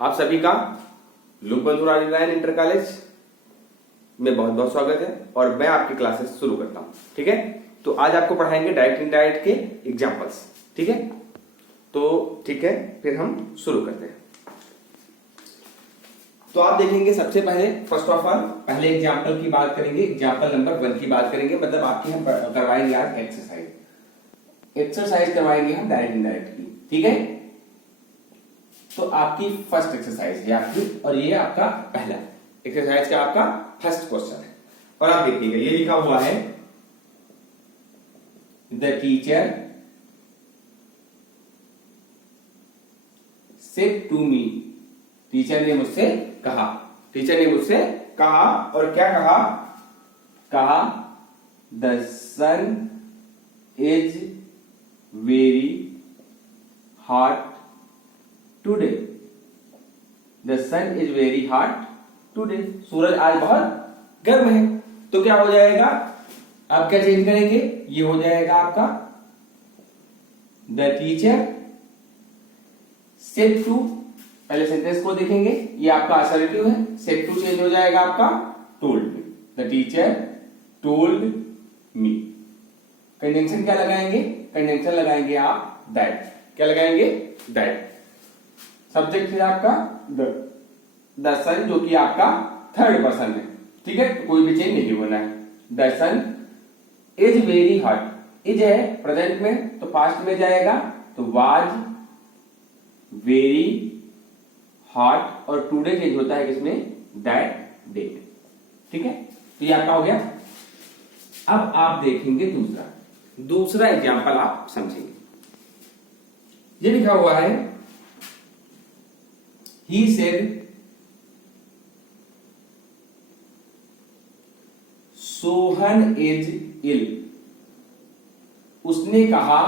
आप सभी का लुक बंधुरा नारायण इंटर कॉलेज में बहुत बहुत स्वागत है और मैं आपकी क्लासेस शुरू करता हूं। ठीक है, तो आज आपको पढ़ाएंगे डायरेक्ट इनडायरेक्ट के एग्जांपल्स। ठीक है, तो ठीक है, फिर हम शुरू करते हैं। तो आप देखेंगे सबसे पहले फर्स्ट ऑफ ऑल पहले एग्जांपल की बात करेंगे, एग्जांपल नंबर 1 की बात करेंगे। मतलब आपकी हम करवाएंगे आज एक्सरसाइज करवाएंगे हम डायरेक्ट इनडायरेक्ट की। ठीक है, तो आपकी फर्स्ट एक्सरसाइज है आपकी, और ये आपका पहला एक्सरसाइज का आपका फर्स्ट क्वेश्चन है। और आप देखिएगा ये लिखा हुआ है, the teacher said to me, teacher ने मुझसे कहा, टीचर ने मुझसे कहा। और क्या कहा? कहा the sun is very hot today, the sun is very hot today, सूरज आज बहुत गर्म है। तो क्या हो जाएगा? आप क्या चेंज करेंगे? ये हो जाएगा आपका द टीचर सेड टू, पहले सेंटेंस को देखेंगे, ये आपका असर्टिव है, सेड टू चेंज हो जाएगा आपका told me, the teacher told me. Conjunction क्या लगाएंगे? कंजंक्शन लगाएंगे आप दैट। क्या लगाएंगे? दैट। सब्जेक्ट है आपका द सन, जो कि आपका थर्ड पर्सन है। ठीक है, कोई भी चेंज नहीं होना है। The sun is very hot, is है प्रेजेंट में, तो पास्ट में जाएगा, तो वाज वेरी हॉट, और टुडे चेंज होता है किसमें? That day. ठीक है, तो ये आपका हो गया। अब आप देखेंगे दूसरा एग्जांपल आप समझेंगे। ये लिखा हुआ है, he said Sohan is ill, उसने कहा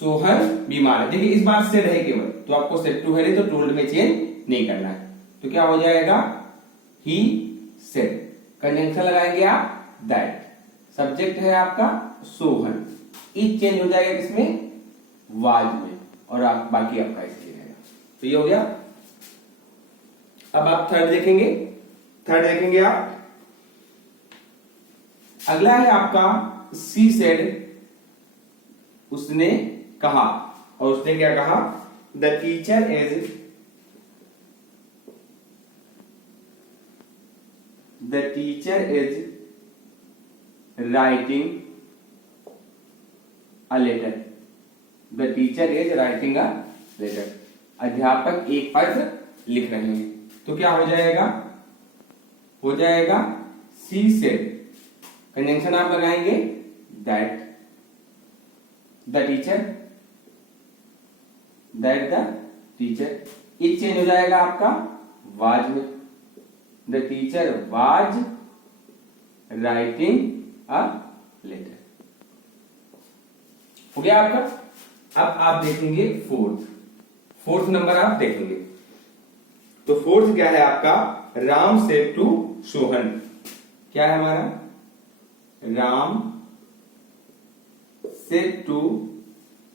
सोहन बीमार है। देखिए इस बात से रहे केवल, तो आपको सेड टू है तो टोल्ड में चेंज नहीं करना है। तो क्या हो जाएगा? he said, कंजंक्शन लगाएंगे आप दैट, सब्जेक्ट है आपका सोहन, इज चेंज हो जाएगा किसमें? वाज में, और आप बाकी आपका इसलिए रहेगा। तो ये हो गया। अब आप थर्ड देखेंगे आप। अगला है आपका सी सेड, उसने कहा, और उसने क्या कहा? The teacher is writing a letter, the teacher is writing a letter, अध्यापक एक पत्र लिख रहे हैं। तो क्या हो जाएगा? हो जाएगा सी सेड, कंजंक्शन आप लगाएंगे that, the teacher, is change हो जाएगा आपका वाज में, the teacher was writing a letter. हो गया आपका। अब आप देखेंगे फोर्थ नंबर आप देखेंगे। तो फोर्थ क्या है आपका? Ram said to Sohan. क्या है हमारा? राम सेड टू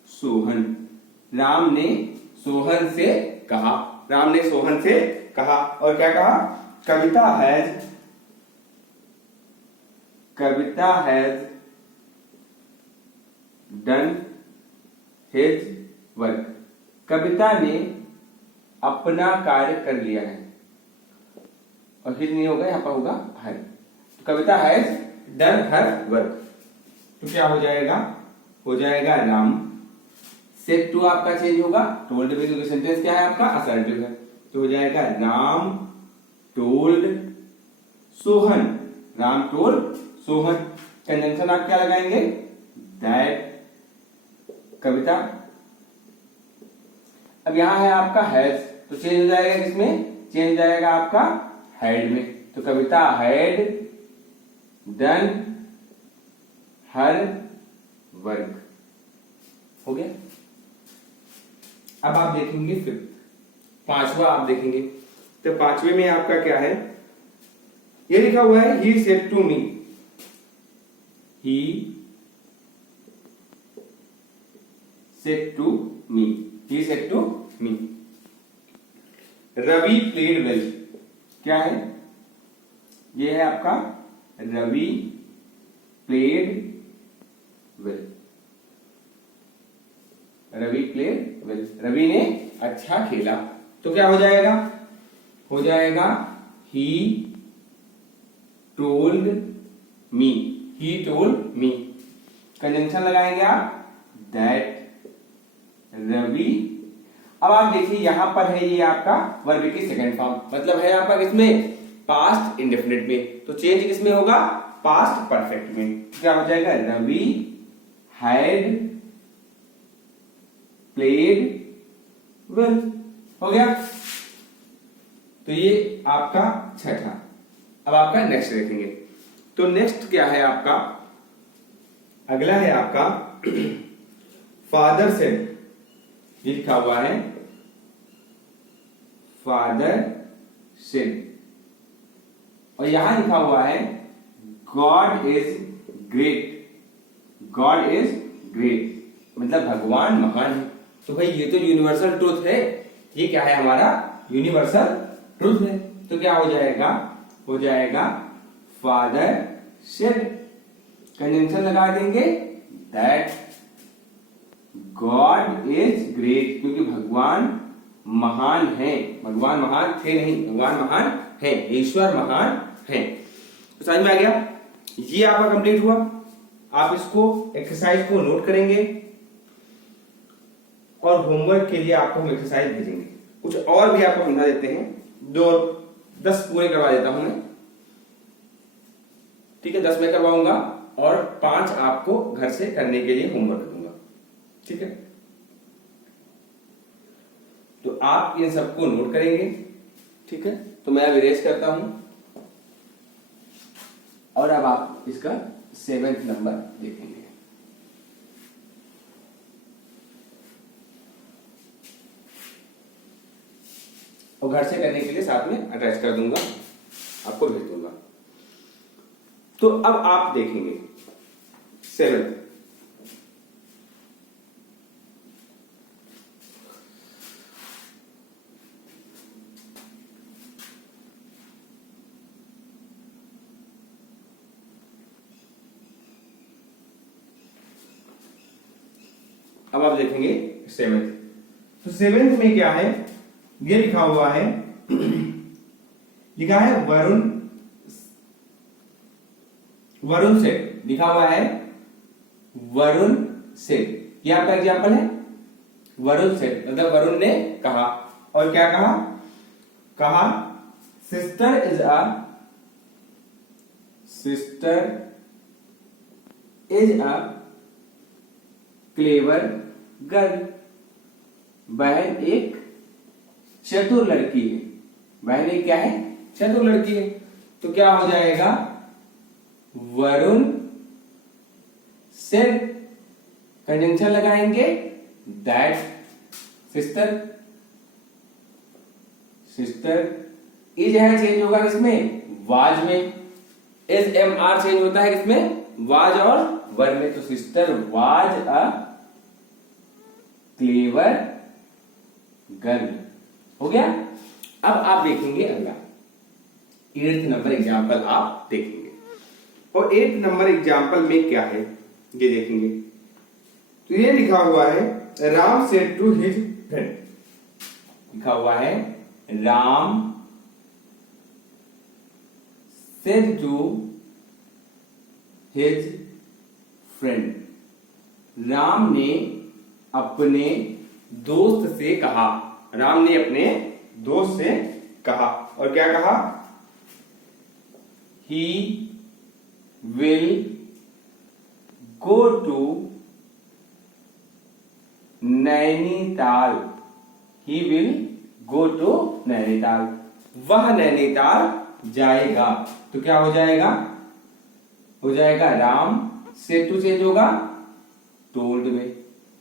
सोहन, राम ने सोहन से कहा, राम ने सोहन से कहा। और क्या कहा? कविता हैज डन हिज वर्क, कविता ने अपना कार्य कर लिया है, और हिज नहीं होगा, यहां पर होगा हर। तो कविता हैज डन हर वर्क, तो क्या हो जाएगा? हो जाएगा राम सेड टू आपका चेंज होगा टोल्ड में, क्योंकि सेंटेंस क्या है आपका? असर्टिव है। तो हो जाएगा Ram told Sohan, Ram told Sohan. Conjunction आप क्या लगाएंगे? दैट, कविता। अब यहां है आपका हैज, तो चेंज हो जाएगा किसमें? चेंज हो जाएगा आपका हैड में, तो कविता हैड डन हर वर्क। हो गया। अब आप देखेंगे फिफ्थ, पांचवा आप देखेंगे। तो पांचवे में आपका क्या है? ये लिखा हुआ है, he said to me, he said to me, he said to me, Ravi played well, क्या है? ये है आपका Ravi played well, Ravi played well, Ravi ने अच्छा खेला। तो क्या हो जाएगा? हो जाएगा he told me, he told me. Conjunction लगाएंगे आप दैट रवि। अब आप देखिए यहां पर है ये आपका वर्ब की सेकंड फॉर्म, मतलब है आपका किसमें? पास्ट इंडेफिनिट में। तो चेंज किसमें होगा? पास्ट परफेक्ट में। क्या हो जाएगा? Ravi had played well. हो गया। तो ये आपका छठा। अब आपका नेक्स्ट देखेंगे। तो नेक्स्ट क्या है आपका? अगला है आपका फादर सेड, ये लिखा हुआ है फादर सेड, और यहां लिखा हुआ है God is great, God is great, मतलब भगवान महान है। तो भाई ये तो यूनिवर्सल ट्रूथ है, ये क्या है हमारा? यूनिवर्सल ट्रूथ है। तो क्या हो जाएगा? हो जाएगा फादर सेड, कंजंक्शन लगा देंगे दैट गॉड इज ग्रेट, क्योंकि भगवान महान है। भगवान महान थे नहीं, भगवान महान है, ईश्वर महान है। तो समझ में आ गया? ये आपका कंप्लीट हुआ। आप इसको एक्सरसाइज को नोट करेंगे और होमवर्क के लिए आपको हम एक्सरसाइज भेजेंगे। कुछ और भी आपको समझा देते हैं, 10 पूरे करवा देता हूं मैं, ठीक है? 10 मैं करवाऊंगा और 5 आपको घर से करने के लिए होमवर्क दूंगा, ठीक है? तो आप इन सबको नोट करेंगे, ठीक है? तो मैं अब इरेज करता हूं और अब आप इसका 7th नंबर देखेंगे। और घर से करने के लिए साथ में अटैच कर दूंगा, आपको भेज दूंगा। तो अब आप देखेंगे 7th, अब आप देखेंगे 7th। तो 7th में क्या है? ये लिखा हुआ है, लिखा है वरुण, वरुण से लिखा हुआ है वरुण से। ये आपका एग्जाम्पल है, वरुण से मतलब वरुण ने कहा। और क्या कहा? कहा sister is a clever girl, बहन एक चतुर लड़की है। बहन एक क्या है? चतुर लड़की है। तो क्या हो जाएगा? वरुण सेड, कंजंक्शन लगाएंगे दैट सिस्टर, सिस्टर इज है चेंज होगा किसमें? वाज में। एस एम आर चेंज होता है किसमें? वाज और वर में। तो sister was a clever girl. हो गया। अब आप देखेंगे अगला 8th नंबर एग्जाम्पल आप देखेंगे। और 8th नंबर एग्जाम्पल में क्या है ये देखेंगे। तो ये लिखा हुआ है Ram said to his friend, लिखा हुआ है Ram said to his friend, Ram ने अपने दोस्त से कहा। राम ने अपने दोस्त से कहा। और क्या कहा? He will go to Nainital, he will go to Nainital, वह नैनीताल जाएगा। तो क्या हो जाएगा? हो जाएगा राम से टू चेंज होगा टोल्ड में।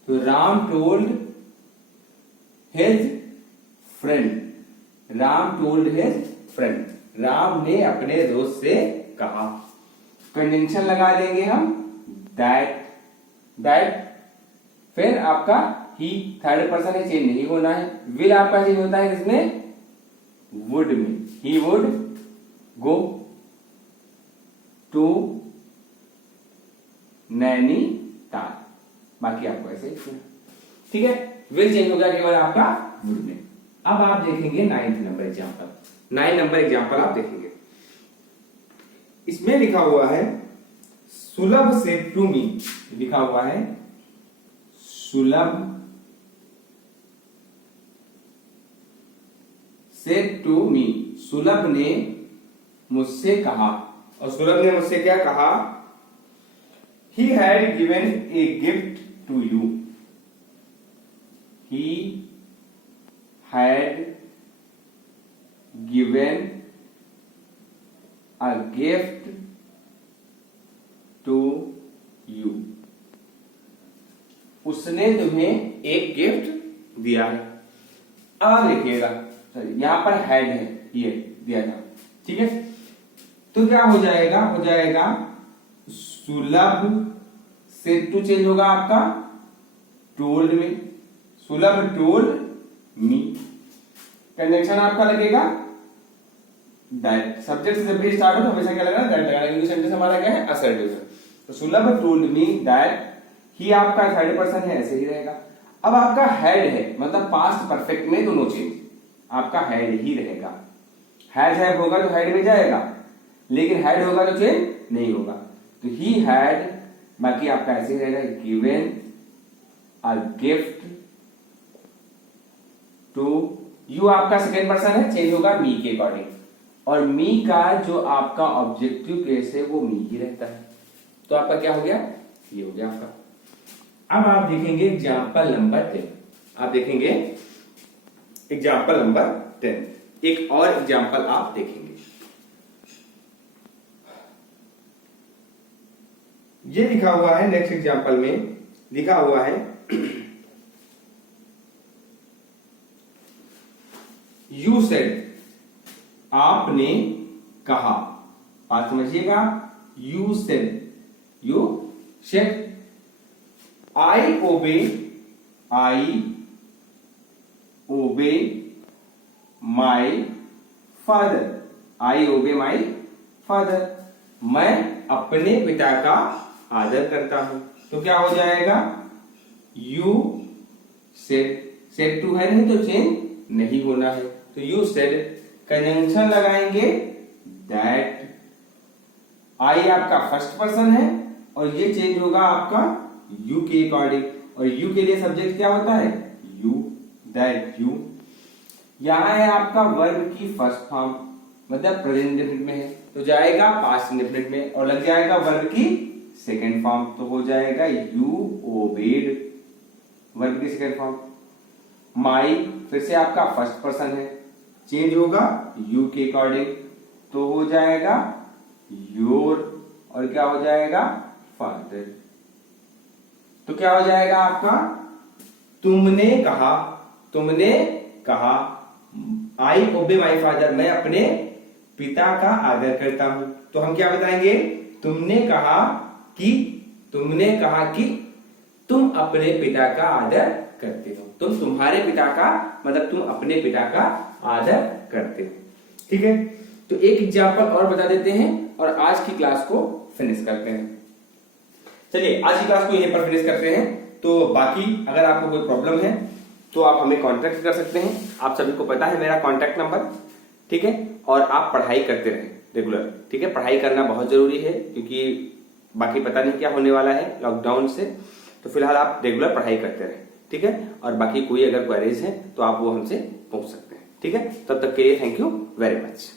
तो Ram told his friend, Ram told his friend, Ram ने अपने दोस्त से कहा। कंजंक्शन लगा देंगे हम दैट, दैट फिर आपका ही थर्ड पर्सन है, चेंज नहीं होना है। विल आपका चेंज होता है किसमें? He would go to Nainital. बाकी आपको ऐसे ही, ठीक है। विल चेंज हो गया केवल आपका वुड में। अब आप देखेंगे 9th number example. 9 number example आप देखेंगे, इसमें लिखा हुआ है सुलभ सेड टू मी, लिखा हुआ है सुलभ सेड टू मी, सुलभ ने मुझसे कहा। और सुलभ ने मुझसे क्या कहा? He had given a gift to you. He had given a gift to you. उसने तुम्हें एक गिफ्ट दिया है। अब देखिएगा, सॉरी यहां पर हैड है, ये दिया था, ठीक है। तो क्या हो जाएगा? हो जाएगा सुलभ से टू चेंज होगा आपका टोल्ड में, सुलभ टोल्ड मी। कंजंक्शन आपका लगेगा दैट। सब्जेक्ट से जब भी स्टार्ट हो तो हमेशा क्या लगेगा? दैट लगाना, क्योंकि सेंटेंस हमारा क्या है? असर्टिव है। तो सुलभ टोल्ड मी दैट, ही आपका थर्ड पर्सन है, ऐसे ही रहेगा। अब आपका हैड है, मतलब पास्ट परफेक्ट में दोनों चेंज, आपका हैड ही रहेगा। हैज होगा तो हैड में जाएगा, लेकिन हैड होगा तो चेंज नहीं होगा। तो ही हैड, बाकी आपका ऐसे ही रहेगा given a gift to you. आपका सेकेंड पर्सन है, चेंज होगा मी के अकॉर्डिंग। और मी का जो आपका ऑब्जेक्टिव केस है वो मी ही रहता है। तो आपका क्या हो गया? ये हो गया आपका। अब आप देखेंगे एग्जाम्पल नंबर 10। आप देखेंगे एग्जाम्पल नंबर 10। एक और एग्जाम्पल आप देखेंगे, ये लिखा हुआ है नेक्स्ट एग्जाम्पल में, लिखा हुआ है यू सेड, आपने कहा। बात समझिएगा, you said, you said I obey my father, I obey my father, मैं अपने पिता का आदर करता हूं। तो क्या हो जाएगा? यू सेड, सेड टू है नहीं तो चेंज नहीं होना है, तो यू सेड कंजंक्शन लगाएंगे दैट। आई आपका फर्स्ट पर्सन है और ये चेंज होगा आपका यू के अकॉर्डिंग। और यू के लिए सब्जेक्ट क्या होता है? You, that you. यहां है आपका वर्ब की फर्स्ट फॉर्म, मतलब प्रेजेंट इंडेफिनिट में है तो जाएगा पास्ट इंडेफिनिट में, और लग जाएगा वर्ब की सेकेंड फॉर्म, तो हो जाएगा यू ओबेड, वर्ब की सेकेंड फॉर्म। माई फिर से आपका फर्स्ट पर्सन है, चेंज होगा यू के अकॉर्डिंग, तो हो जाएगा योर, और क्या हो जाएगा? फादर। तो क्या हो जाएगा आपका? तुमने कहा, तुमने कहा, आई ओबे माई फादर, मैं अपने पिता का आदर करता हूं। तो हम क्या बताएंगे? तुमने कहा कि, तुमने कहा कि तुम अपने पिता का आदर करते हो। तुम तुम्हारे पिता का, मतलब तुम अपने पिता का आदर करते हो। ठीक है, तो एक एग्जाम्पल और बता देते हैं और आज की क्लास को फिनिश करते हैं। चलिए आज की क्लास को यहीं पर फिनिश करते हैं। तो बाकी अगर आपको कोई प्रॉब्लम है तो आप हमें कांटेक्ट कर सकते हैं। आप सभी को पता है मेरा कांटेक्ट नंबर, ठीक है। और आप पढ़ाई करते रहें रेगुलर, ठीक है। पढ़ाई करना बहुत जरूरी है क्योंकि बाकी पता नहीं क्या होने वाला है लॉकडाउन से। तो फिलहाल आप रेगुलर पढ़ाई करते रहें, ठीक है। और बाकी कोई अगर क्वेरीज है तो आप वो हमसे पूछ सकते हैं, ठीक है। तब तक के लिए थैंक यू वेरी मच।